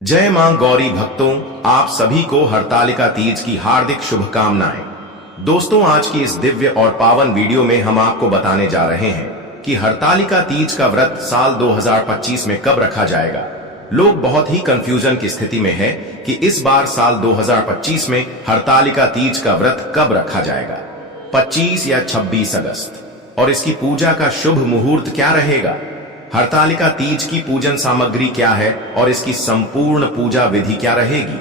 जय मां गौरी भक्तों, आप सभी को हरतालिका तीज की हार्दिक शुभकामनाएं। दोस्तों, आज की इस दिव्य और पावन वीडियो में हम आपको बताने जा रहे हैं कि हरतालिका तीज का व्रत साल 2025 में कब रखा जाएगा। लोग बहुत ही कंफ्यूजन की स्थिति में हैं कि इस बार साल 2025 में हरतालिका तीज का व्रत कब रखा जाएगा, 25 या 26 अगस्त, और इसकी पूजा का शुभ मुहूर्त क्या रहेगा। हरतालिका तीज की पूजन सामग्री क्या है और इसकी संपूर्ण पूजा विधि क्या रहेगी।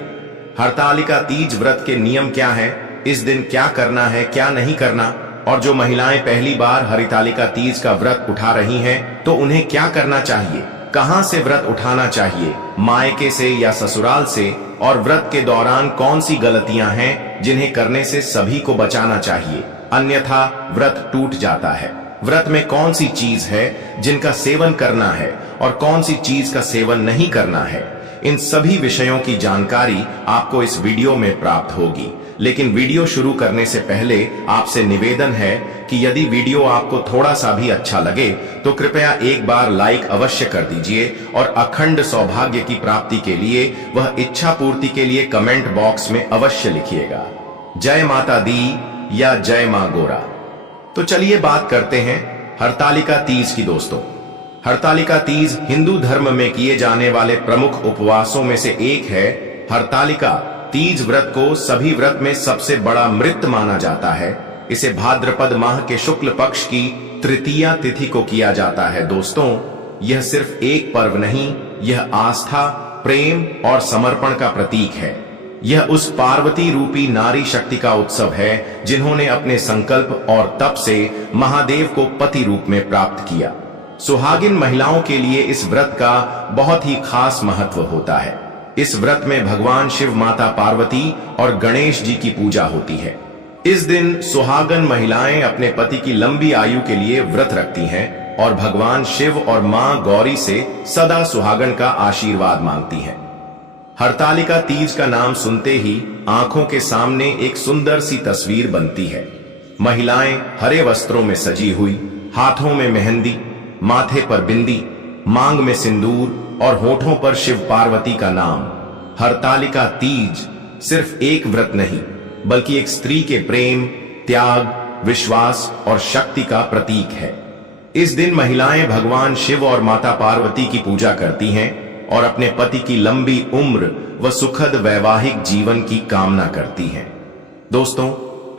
हरतालिका तीज व्रत के नियम क्या है, इस दिन क्या करना है क्या नहीं करना, और जो महिलाएं पहली बार हरतालिका तीज का व्रत उठा रही हैं तो उन्हें क्या करना चाहिए, कहां से व्रत उठाना चाहिए, मायके से या ससुराल से, और व्रत के दौरान कौन सी गलतियां हैं जिन्हें करने से सभी को बचाना चाहिए, अन्यथा व्रत टूट जाता है। व्रत में कौन सी चीज है जिनका सेवन करना है और कौन सी चीज का सेवन नहीं करना है, इन सभी विषयों की जानकारी आपको इस वीडियो में प्राप्त होगी। लेकिन वीडियो शुरू करने से पहले आपसे निवेदन है कि यदि वीडियो आपको थोड़ा सा भी अच्छा लगे तो कृपया एक बार लाइक अवश्य कर दीजिए, और अखंड सौभाग्य की प्राप्ति के लिए वह इच्छा पूर्ति के लिए कमेंट बॉक्स में अवश्य लिखिएगा, जय माता दी या जय मां गोरा। तो चलिए बात करते हैं हरतालिका तीज की। दोस्तों, हरतालिका तीज हिंदू धर्म में किए जाने वाले प्रमुख उपवासों में से एक है। हरतालिका तीज व्रत को सभी व्रत में सबसे बड़ा व्रत माना जाता है। इसे भाद्रपद माह के शुक्ल पक्ष की तृतीया तिथि को किया जाता है। दोस्तों, यह सिर्फ एक पर्व नहीं, यह आस्था, प्रेम और समर्पण का प्रतीक है। यह उस पार्वती रूपी नारी शक्ति का उत्सव है जिन्होंने अपने संकल्प और तप से महादेव को पति रूप में प्राप्त किया। सुहागिन महिलाओं के लिए इस व्रत का बहुत ही खास महत्व होता है। इस व्रत में भगवान शिव, माता पार्वती और गणेश जी की पूजा होती है। इस दिन सुहागन महिलाएं अपने पति की लंबी आयु के लिए व्रत रखती हैं और भगवान शिव और मां गौरी से सदा सुहागन का आशीर्वाद मांगती हैं। हरतालिका तीज का नाम सुनते ही आंखों के सामने एक सुंदर सी तस्वीर बनती है। महिलाएं हरे वस्त्रों में सजी हुई, हाथों में मेहंदी, माथे पर बिंदी, मांग में सिंदूर और होठों पर शिव पार्वती का नाम। हरतालिका तीज सिर्फ एक व्रत नहीं, बल्कि एक स्त्री के प्रेम, त्याग, विश्वास और शक्ति का प्रतीक है। इस दिन महिलाएं भगवान शिव और माता पार्वती की पूजा करती हैं और अपने पति की लंबी उम्र व सुखद वैवाहिक जीवन की कामना करती हैं। दोस्तों,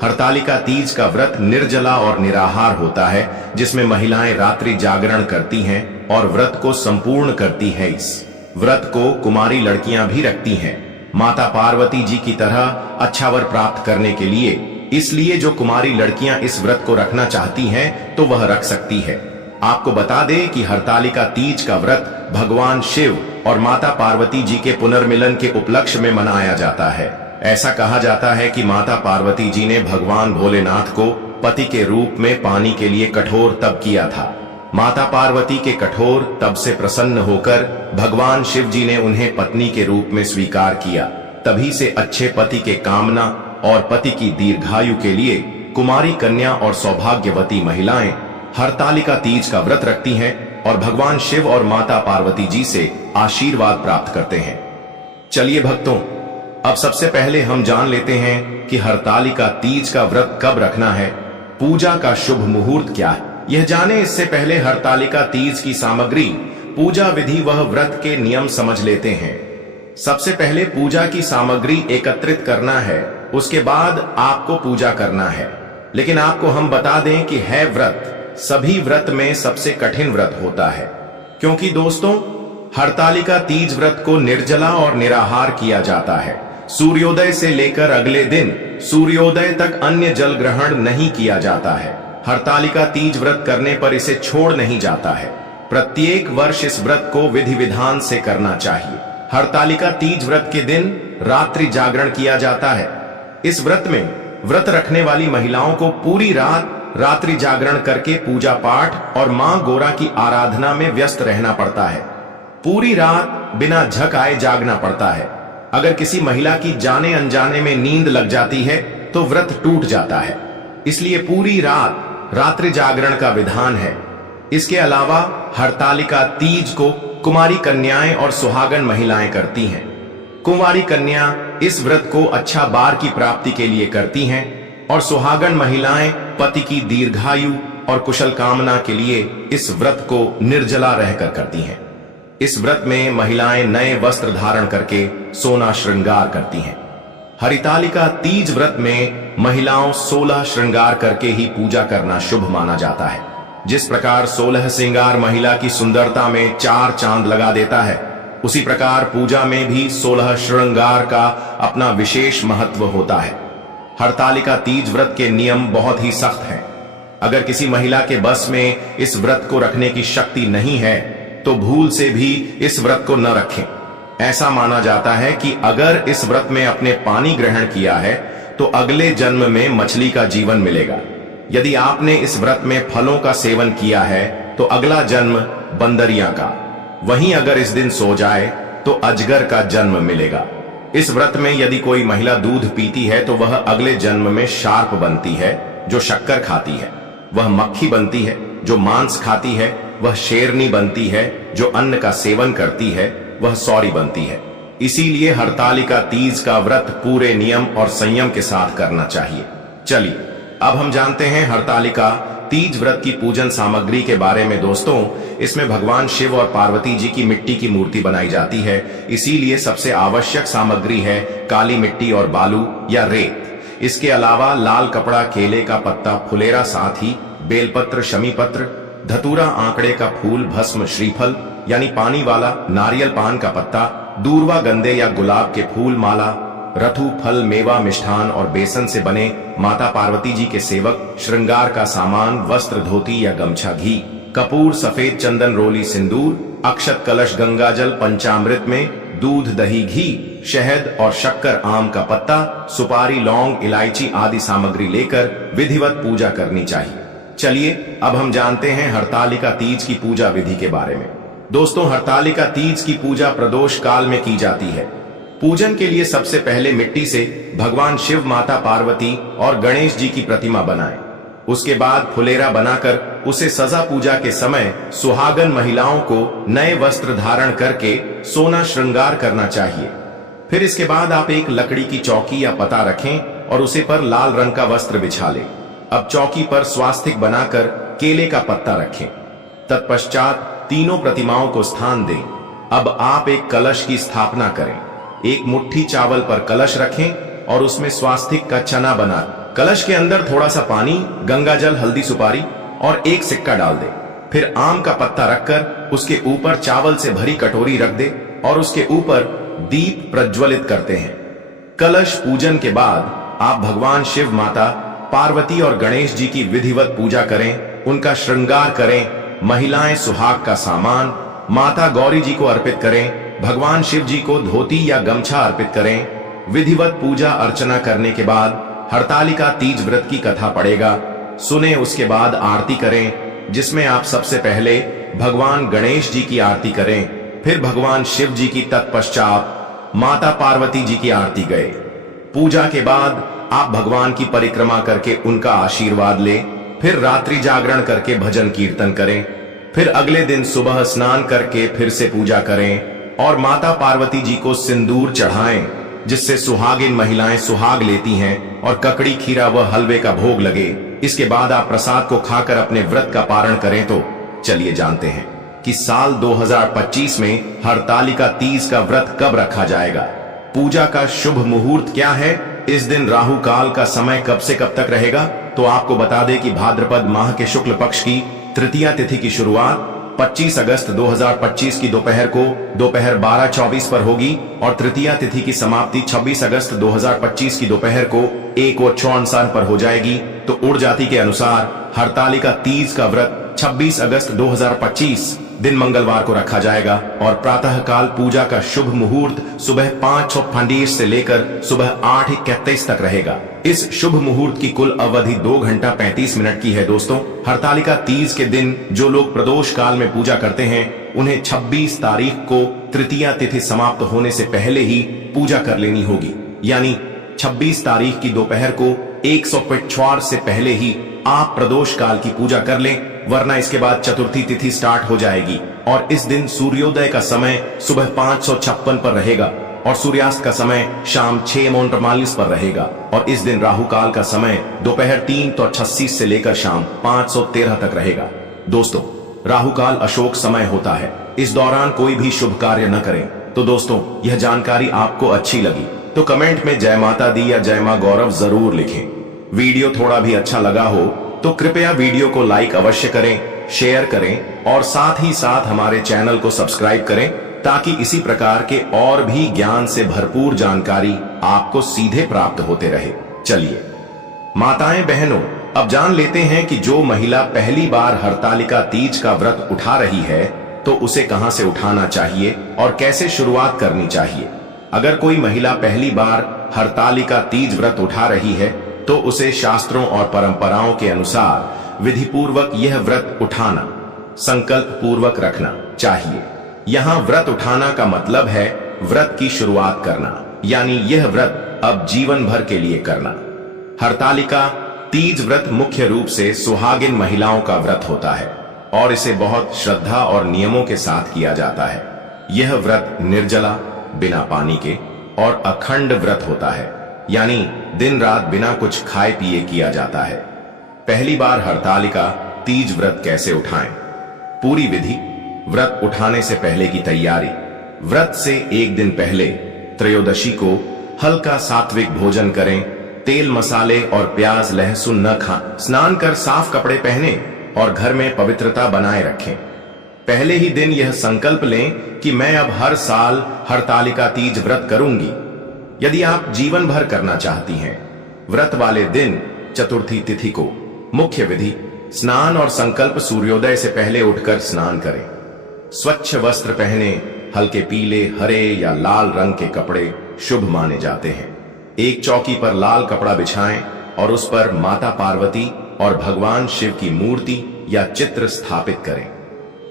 हरतालिका तीज का व्रत निर्जला और निराहार होता है, जिसमें महिलाएं रात्रि जागरण करती हैं और व्रत को संपूर्ण करती हैं। इस व्रत को कुमारी लड़कियां भी रखती हैं, माता पार्वती जी की तरह अच्छा वर प्राप्त करने के लिए। इसलिए जो कुमारी लड़कियां इस व्रत को रखना चाहती हैं तो वह रख सकती है। आपको बता दें कि हरतालिका तीज का व्रत भगवान शिव और माता पार्वती जी के पुनर्मिलन के उपलक्ष्य में मनाया जाता है। ऐसा कहा जाता है कि माता पार्वती जी ने भगवान भोलेनाथ को पति के रूप में पाने के लिए कठोर तप किया था। माता पार्वती के कठोर तप से प्रसन्न होकर भगवान शिव जी ने उन्हें पत्नी के रूप में स्वीकार किया। तभी से अच्छे पति के कामना और पति की दीर्घायु के लिए कुमारी कन्या और सौभाग्यवती महिलाएं हरतालिका तीज का व्रत रखती हैं और भगवान शिव और माता पार्वती जी से आशीर्वाद प्राप्त करते हैं। चलिए भक्तों, अब सबसे पहले हम जान लेते हैं कि हरतालिका तीज का व्रत कब रखना है, पूजा का शुभ मुहूर्त क्या है। यह जाने इससे पहले हरतालिका तीज की सामग्री, पूजा विधि वह व्रत के नियम समझ लेते हैं। सबसे पहले पूजा की सामग्री एकत्रित करना है, उसके बाद आपको पूजा करना है। लेकिन आपको हम बता दें कि है व्रत सभी व्रत में सबसे कठिन व्रत होता है, क्योंकि दोस्तों, हरतालिका तीज व्रत को निर्जला और निराहार किया जाता है। सूर्योदय से लेकर अगले दिन सूर्योदय तक अन्य जल ग्रहण नहीं किया जाता है। हरतालिका तीज व्रत करने पर इसे छोड़ नहीं जाता है। प्रत्येक वर्ष इस व्रत को विधि विधान से करना चाहिए। हरतालिका तीज व्रत के दिन रात्रि जागरण किया जाता है। इस व्रत में व्रत रखने वाली महिलाओं को पूरी रात रात्रि जागरण करके पूजा पाठ और मां गोरा की आराधना में व्यस्त रहना पड़ता है। पूरी रात बिना झक आए जागना पड़ता है। अगर किसी महिला की जाने अनजाने में नींद लग जाती है तो व्रत टूट जाता है। इसलिए पूरी रात रात्रि जागरण का विधान है। इसके अलावा हरतालिका तीज को कुमारी कन्याएं और सुहागन महिलाएं करती हैं। कुंवारी कन्या इस व्रत को अच्छा बार की प्राप्ति के लिए करती हैं और सुहागन महिलाएं पति की दीर्घायु और कुशल कामना के लिए इस व्रत को निर्जला रहकर करती हैं। इस व्रत में महिलाएं नए वस्त्र धारण करके सोना श्रृंगार करती हैं। हरितालिका तीज व्रत में महिलाओं 16 श्रृंगार करके ही पूजा करना शुभ माना जाता है। जिस प्रकार 16 श्रृंगार महिला की सुंदरता में 4 चांद लगा देता है, उसी प्रकार पूजा में भी 16 श्रृंगार का अपना विशेष महत्व होता है। हरतालिका तीज व्रत के नियम बहुत ही सख्त हैं। अगर किसी महिला के बस में इस व्रत को रखने की शक्ति नहीं है तो भूल से भी इस व्रत को न रखें। ऐसा माना जाता है कि अगर इस व्रत में अपने पानी ग्रहण किया है तो अगले जन्म में मछली का जीवन मिलेगा। यदि आपने इस व्रत में फलों का सेवन किया है तो अगला जन्म बंदरिया का, वहीं अगर इस दिन सो जाए तो अजगर का जन्म मिलेगा। इस व्रत में यदि कोई महिला दूध पीती है तो वह अगले जन्म में शार्प बनती है जो शक्कर खाती है, वह मक्खी बनती है जो मांस खाती है, वह शेरनी बनती है जो अन्न का सेवन करती है, वह सौरी बनती है। इसीलिए हरतालिका तीज का व्रत पूरे नियम और संयम के साथ करना चाहिए। चलिए अब हम जानते हैं हरतालिका तीज व्रत की पूजन सामग्री के बारे में। दोस्तों, इसमें भगवान शिव और पार्वती जी की मिट्टी की मूर्ति बनाई जाती है, इसीलिए सबसे आवश्यक सामग्री है काली मिट्टी और बालू या रेत। इसके अलावा लाल कपड़ा, केले का पत्ता, फुलेरा, साथ ही बेलपत्र, शमी पत्र, धतूरा, आंकड़े का फूल, भस्म, श्रीफल यानी पानी वाला, नारियल पान का पत्ता, दूर्वा, गंदे या गुलाब के फूल, माला, रथु, फल, मेवा, मिष्ठान और बेसन से बने माता पार्वती जी के सेवक, श्रृंगार का सामान, वस्त्र, धोती या गमछा, घी, कपूर, सफेद चंदन, रोली, सिंदूर, अक्षत, कलश, गंगाजल, पंचामृत में दूध, दही, घी, शहद और शक्कर, आम का पत्ता, सुपारी, लौंग, इलायची आदि सामग्री लेकर विधिवत पूजा करनी चाहिए। चलिए अब हम जानते हैं हरतालिका तीज की पूजा विधि के बारे में। दोस्तों, हरतालिका तीज की पूजा प्रदोष काल में की जाती है। पूजन के लिए सबसे पहले मिट्टी से भगवान शिव, माता पार्वती और गणेश जी की प्रतिमा बनाएं। उसके बाद फुलेरा बनाकर उसे सजा पूजा के समय सुहागन महिलाओं को नए वस्त्र धारण करके सोना श्रृंगार करना चाहिए। फिर इसके बाद आप एक लकड़ी की चौकी या पता रखें और उसे पर लाल रंग का वस्त्र बिछा लें। अब चौकी पर स्वास्तिक बनाकर केले का पत्ता रखें। तत्पश्चात तीनों प्रतिमाओं को स्थान दें। अब आप एक कलश की स्थापना करें। एक मुट्ठी चावल पर कलश रखें और उसमें स्वास्तिक का चना बना कलश के अंदर थोड़ा सा पानी, गंगाजल, हल्दी, सुपारी और एक सिक्का डाल दे। फिर आम का पत्ता रखकर उसके ऊपर चावल से भरी कटोरी रख दे और उसके ऊपर दीप प्रज्वलित करते हैं। कलश पूजन के बाद आप भगवान शिव, माता पार्वती और गणेश जी की विधिवत पूजा करें, उनका श्रृंगार करें। महिलाएं सुहाग का सामान माता गौरी जी को अर्पित करें। भगवान शिव जी को धोती या गमछा अर्पित करें। विधिवत पूजा अर्चना करने के बाद हरतालिका तीज व्रत की कथा पढ़ेगा, सुने। उसके बाद आरती करें, जिसमें आप सबसे पहले भगवान गणेश जी की आरती करें, फिर भगवान शिव जी की, तत्पश्चात माता पार्वती जी की आरती गए। पूजा के बाद आप भगवान की परिक्रमा करके उनका आशीर्वाद लें। फिर रात्रि जागरण करके भजन कीर्तन करें। फिर अगले दिन सुबह स्नान करके फिर से पूजा करें और माता पार्वती जी को सिंदूर चढ़ाएं, जिससे सुहागिन महिलाएं सुहाग लेती हैं और ककड़ी, खीरा व हलवे का भोग लगे। इसके बाद आप प्रसाद को खाकर अपने व्रत का पारण करें। तो चलिए जानते हैं कि साल 2025 में हरतालिका तीज का व्रत कब रखा जाएगा। पूजा का शुभ मुहूर्त क्या है, इस दिन राहु काल का समय कब से कब तक रहेगा, तो आपको बता दें कि भाद्रपद माह के शुक्ल पक्ष की तृतीया तिथि की शुरुआत 25 अगस्त 2025 की दोपहर को दोपहर 12:24 पर होगी और तृतीया तिथि की समाप्ति 26 अगस्त 2025 की दोपहर को 1:54 पर हो जाएगी। तो उड़ जाति के अनुसार हरतालिका तीज का व्रत 26 अगस्त 2025 दिन मंगलवार को रखा जाएगा और प्रातः काल पूजा का शुभ मुहूर्त सुबह 5:45 से लेकर सुबह 8:31 तक रहेगा। इस शुभ मुहूर्त की कुल अवधि 2 घंटा 35 मिनट की है। दोस्तों, हरतालिका तीज के दिन जो लोग प्रदोष काल में पूजा करते हैं, उन्हें 26 तारीख को तृतीया तिथि समाप्त होने से पहले ही पूजा कर लेनी होगी। यानी 26 तारीख की दोपहर को 1:45 से पहले ही आप प्रदोष काल की पूजा कर लें, वरना इसके बाद चतुर्थी तिथि स्टार्ट हो जाएगी और इस दिन सूर्योदय का समय सुबह 556 पर रहेगा और सूर्यास्त का समय शाम 6:43 पर रहेगा और इस दिन राहु काल का समय दोपहर 3:38 से लेकर शाम 5:13 तक रहेगा। दोस्तों, राहु काल अशोक समय होता है, इस दौरान कोई भी शुभ कार्य न करें। तो दोस्तों, यह जानकारी आपको अच्छी लगी तो कमेंट में जय माता दी या जय मां गौरव जरूर लिखें। वीडियो थोड़ा भी अच्छा लगा हो तो कृपया वीडियो को लाइक अवश्य करें, शेयर करें और साथ ही साथ हमारे चैनल को सब्सक्राइब करें ताकि इसी प्रकार के और भी ज्ञान से भरपूर जानकारी आपको सीधे प्राप्त होते रहे। चलिए माताएं बहनों, अब जान लेते हैं कि जो महिला पहली बार हरतालिका तीज का व्रत उठा रही है तो उसे कहां से उठाना चाहिए और कैसे शुरुआत करनी चाहिए। अगर कोई महिला पहली बार हरतालिका तीज व्रत उठा रही है तो उसे शास्त्रों और परंपराओं के अनुसार विधि पूर्वक यह व्रत उठाना, संकल्प पूर्वक रखना चाहिए। यहाँ व्रत उठाना का मतलब है व्रत की शुरुआत करना, यानी यह व्रत अब जीवन भर के लिए करना। हरतालिका तीज व्रत मुख्य रूप से सुहागिन महिलाओं का व्रत होता है और इसे बहुत श्रद्धा और नियमों के साथ किया जाता है। यह व्रत निर्जला, बिना पानी के और अखंड व्रत होता है, यानी दिन रात बिना कुछ खाए पिए किया जाता है। पहली बार हरतालिका तीज व्रत कैसे उठाएं? पूरी विधि। व्रत उठाने से पहले की तैयारी। व्रत से एक दिन पहले त्रयोदशी को हल्का सात्विक भोजन करें, तेल मसाले और प्याज लहसुन न खाएं, स्नान कर साफ कपड़े पहने और घर में पवित्रता बनाए रखें। पहले ही दिन यह संकल्प लें कि मैं अब हर साल हरतालिका तीज व्रत करूंगी। यदि आप जीवन भर करना चाहती हैं, व्रत वाले दिन चतुर्थी तिथि को मुख्य विधि स्नान और संकल्प सूर्योदय से पहले उठकर स्नान करें। स्वच्छ वस्त्र पहने, हल्के पीले, हरे या लाल रंग के कपड़े शुभ माने जाते हैं। एक चौकी पर लाल कपड़ा बिछाएं और उस पर माता पार्वती और भगवान शिव की मूर्ति या चित्र स्थापित करें।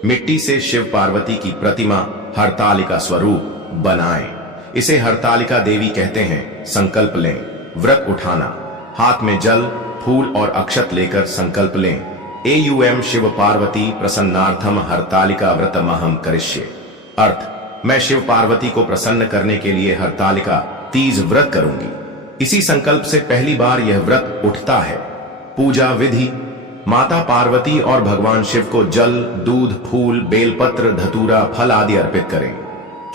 मिट्टी से शिव पार्वती की प्रतिमा हरतालिका स्वरूप बनाएं। इसे हरतालिका देवी कहते हैं। संकल्प लें। व्रत उठाना। हाथ में जल, फूल और अक्षत लेकर संकल्प लें। एयुएम शिव पार्वती प्रसन्नार्थम हरतालिका व्रतमहं करिष्ये। अर्थ, मैं शिव पार्वती को प्रसन्न करने के लिए हरतालिका तीज व्रत करूंगी। इसी संकल्प से पहली बार यह व्रत उठता है। पूजा विधि। माता पार्वती और भगवान शिव को जल, दूध, फूल, बेलपत्र, धतूरा, फल आदि अर्पित करें।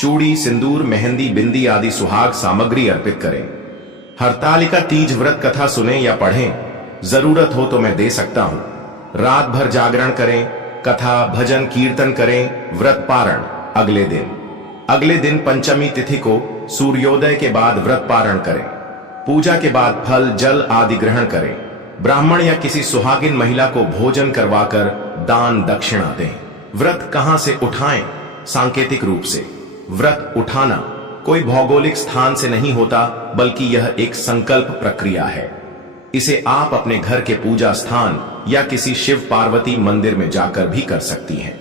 चूड़ी, सिंदूर, मेहंदी, बिंदी आदि सुहाग सामग्री अर्पित करें। हरतालिका तीज व्रत कथा सुने या पढ़ें, जरूरत हो तो मैं दे सकता हूं। रात भर जागरण करें, कथा, भजन, कीर्तन करें। व्रत पारण अगले दिन पंचमी तिथि को सूर्योदय के बाद व्रत पारण करें। पूजा के बाद फल, जल आदि ग्रहण करें। ब्राह्मण या किसी सुहागिन महिला को भोजन करवाकर दान दक्षिणा दें। व्रत कहां से उठाएं? सांकेतिक रूप से व्रत उठाना कोई भौगोलिक स्थान से नहीं होता, बल्कि यह एक संकल्प प्रक्रिया है। इसे आप अपने घर के पूजा स्थान या किसी शिव पार्वती मंदिर में जाकर भी कर सकती हैं।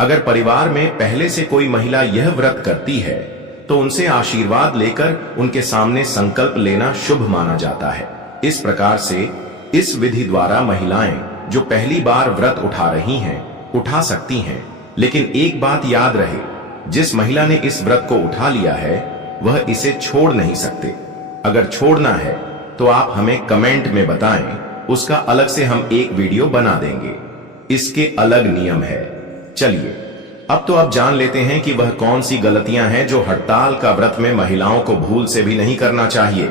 अगर परिवार में पहले से कोई महिला यह व्रत करती है तो उनसे आशीर्वाद लेकर उनके सामने संकल्प लेना शुभ माना जाता है। इस प्रकार से इस विधि द्वारा महिलाएं जो पहली बार व्रत उठा रही हैं, उठा सकती हैं। लेकिन एक बात याद रहे, जिस महिला ने इस व्रत को उठा लिया है वह इसे छोड़ नहीं सकते। अगर छोड़ना है तो आप हमें कमेंट में बताएं, उसका अलग से हम एक वीडियो बना देंगे। इसके अलग नियम है। चलिए अब जान लेते हैं कि वह कौन सी गलतियां हैं जो हड़ताल का व्रत में महिलाओं को भूल से भी नहीं करना चाहिए।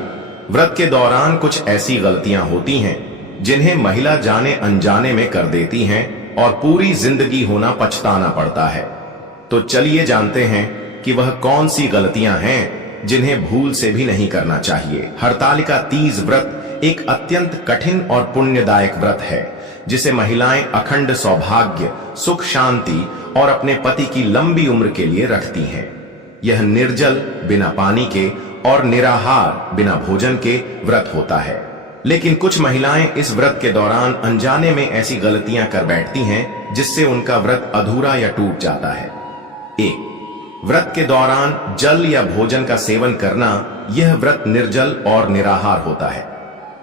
व्रत के दौरान कुछ ऐसी गलतियां होती हैं जिन्हें महिला जाने अनजाने में कर देती हैं और पूरी जिंदगी होना पछताना पड़ता है। तो चलिए जानते हैं कि वह कौन सी गलतियां हैं जिन्हें भूल से भी नहीं करना चाहिए। हरतालिका तीज व्रत एक अत्यंत कठिन और पुण्यदायक व्रत है जिसे महिलाएं अखंड सौभाग्य, सुख, शांति और अपने पति की लंबी उम्र के लिए रखती हैं। यह निर्जल, बिना पानी के और निराहार, बिना भोजन के व्रत होता है। लेकिन कुछ महिलाएं इस व्रत के दौरान अनजाने में ऐसी गलतियां कर बैठती हैं जिससे उनका व्रत अधूरा या टूट जाता है। 1. व्रत के दौरान जल या भोजन का सेवन करना। यह व्रत निर्जल और निराहार होता है।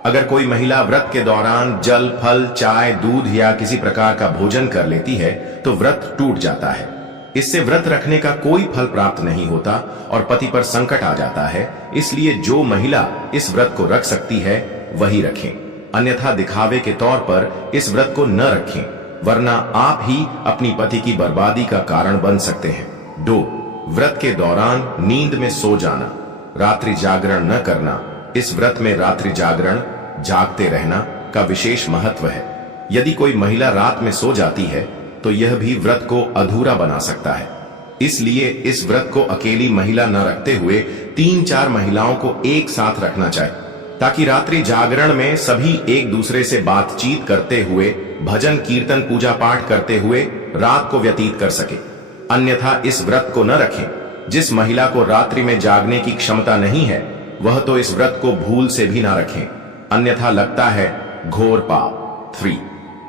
अगर कोई महिला व्रत के दौरान जल, फल, चाय, दूध या किसी प्रकार का भोजन कर लेती है तो व्रत टूट जाता है। इससे व्रत रखने का कोई फल प्राप्त नहीं होता और पति पर संकट आ जाता है। इसलिए जो महिला इस व्रत को रख सकती है वही रखें, अन्यथा दिखावे के तौर पर इस व्रत को न रखें, वरना आप ही अपनी पति की बर्बादी का कारण बन सकते हैं। 2. व्रत के दौरान नींद में सो जाना, रात्रि जागरण न करना। इस व्रत में रात्रि जागरण, जागते रहना का विशेष महत्व है। यदि कोई महिला रात में सो जाती है तो यह भी व्रत को अधूरा बना सकता है। इसलिए इस व्रत को अकेली महिला न रखते हुए 3-4 महिलाओं को एक साथ रखना चाहिए, ताकि रात्रि जागरण में सभी एक दूसरे से बातचीत करते हुए, भजन कीर्तन पूजा पाठ करते हुए रात को व्यतीत कर सके। अन्यथा इस व्रत को न रखें। जिस महिला को रात्रि में जागने की क्षमता नहीं है वह तो इस व्रत को भूल से भी ना रखें, अन्यथा लगता है घोर पाप। 3.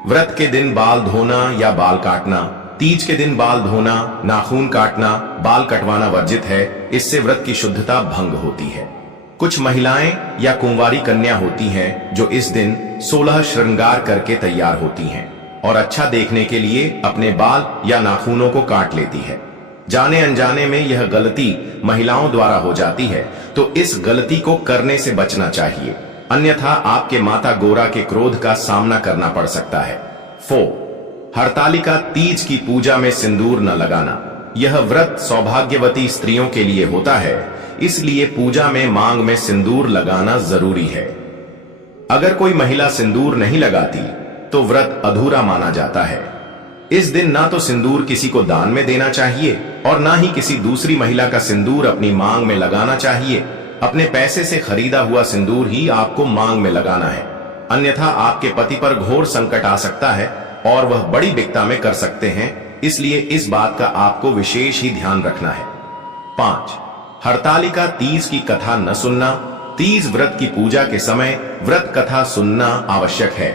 व्रत के दिन बाल धोना या बाल काटना। तीज के दिन बाल धोना, नाखून काटना, बाल कटवाना वर्जित है। इससे व्रत की शुद्धता भंग होती है। कुछ महिलाएं या कुंवारी कन्या होती हैं जो इस दिन 16 श्रृंगार करके तैयार होती हैं और अच्छा देखने के लिए अपने बाल या नाखूनों को काट लेती है। जाने अनजाने में यह गलती महिलाओं द्वारा हो जाती है, तो इस गलती को करने से बचना चाहिए, अन्यथा आपके माता गोरा के क्रोध का सामना करना पड़ सकता है। 4. हरतालिका तीज की पूजा में सिंदूर न लगाना। यह व्रत सौभाग्यवती स्त्रियों के लिए होता है, इसलिए पूजा में मांग में सिंदूर लगाना जरूरी है। अगर कोई महिला सिंदूर नहीं लगाती तो व्रत अधूरा माना जाता है। इस दिन ना तो सिंदूर किसी को दान में देना चाहिए और ना ही किसी दूसरी महिला का सिंदूर अपनी मांग में लगाना चाहिए। अपने पैसे से खरीदा हुआ सिंदूर ही आपको मांग में लगाना है, अन्यथा आपके पति पर घोर संकट आ सकता है और वह बड़ी बिकता में कर सकते हैं। इसलिए इस बात का आपको विशेष ही ध्यान रखना है। 5. हरतालिका तीज की कथा न सुनना। तीज व्रत की पूजा के समय व्रत कथा सुनना आवश्यक है।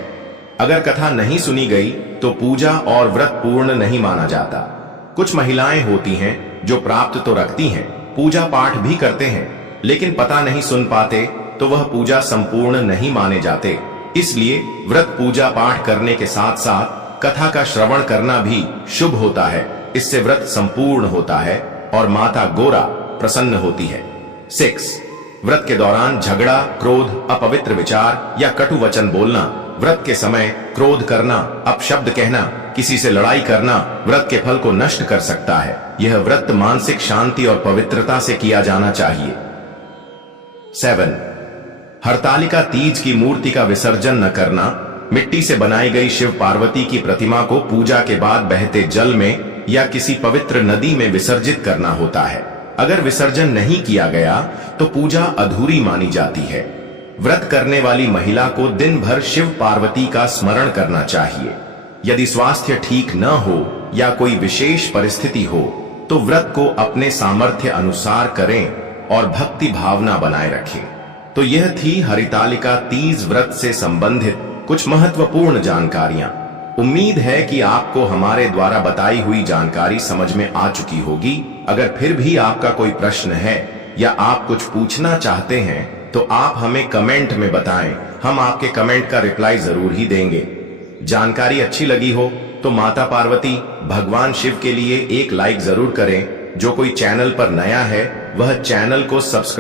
अगर कथा नहीं सुनी गई तो पूजा और व्रत पूर्ण नहीं माना जाता। कुछ महिलाएं होती हैं जो प्राप्त तो रखती हैं, पूजा पाठ भी करते हैं, लेकिन पता नहीं सुन पाते तो वह पूजा संपूर्ण नहीं माने जाते। इसलिए व्रत पूजा पाठ करने के साथ साथ कथा का श्रवण करना भी शुभ होता है। इससे व्रत संपूर्ण होता है और माता गोरा प्रसन्न होती है। 6. व्रत के दौरान झगड़ा, क्रोध, अपवित्र विचार या कटु वचन बोलना। व्रत के समय क्रोध करना, अपशब्द कहना, किसी से लड़ाई करना व्रत के फल को नष्ट कर सकता है। यह व्रत मानसिक शांति और पवित्रता से किया जाना चाहिए। 7. हरतालिका तीज की मूर्ति का विसर्जन न करना। मिट्टी से बनाई गई शिव पार्वती की प्रतिमा को पूजा के बाद बहते जल में या किसी पवित्र नदी में विसर्जित करना होता है। अगर विसर्जन नहीं किया गया तो पूजा अधूरी मानी जाती है। व्रत करने वाली महिला को दिन भर शिव पार्वती का स्मरण करना चाहिए। यदि स्वास्थ्य ठीक न हो या कोई विशेष परिस्थिति हो तो व्रत को अपने सामर्थ्य अनुसार करें और भक्ति भावना बनाए रखें। तो यह थी हरितालिका तीज व्रत से संबंधित कुछ महत्वपूर्ण जानकारियां। उम्मीद है कि आपको हमारे द्वारा बताई हुई जानकारी समझ में आ चुकी होगी। अगर फिर भी आपका कोई प्रश्न है या आप कुछ पूछना चाहते हैं तो आप हमें कमेंट में बताएं, हम आपके कमेंट का रिप्लाई जरूर ही देंगे। जानकारी अच्छी लगी हो तो माता पार्वती, भगवान शिव के लिए एक लाइक जरूर करें। जो कोई चैनल पर नया है वह चैनल को सब्सक्राइब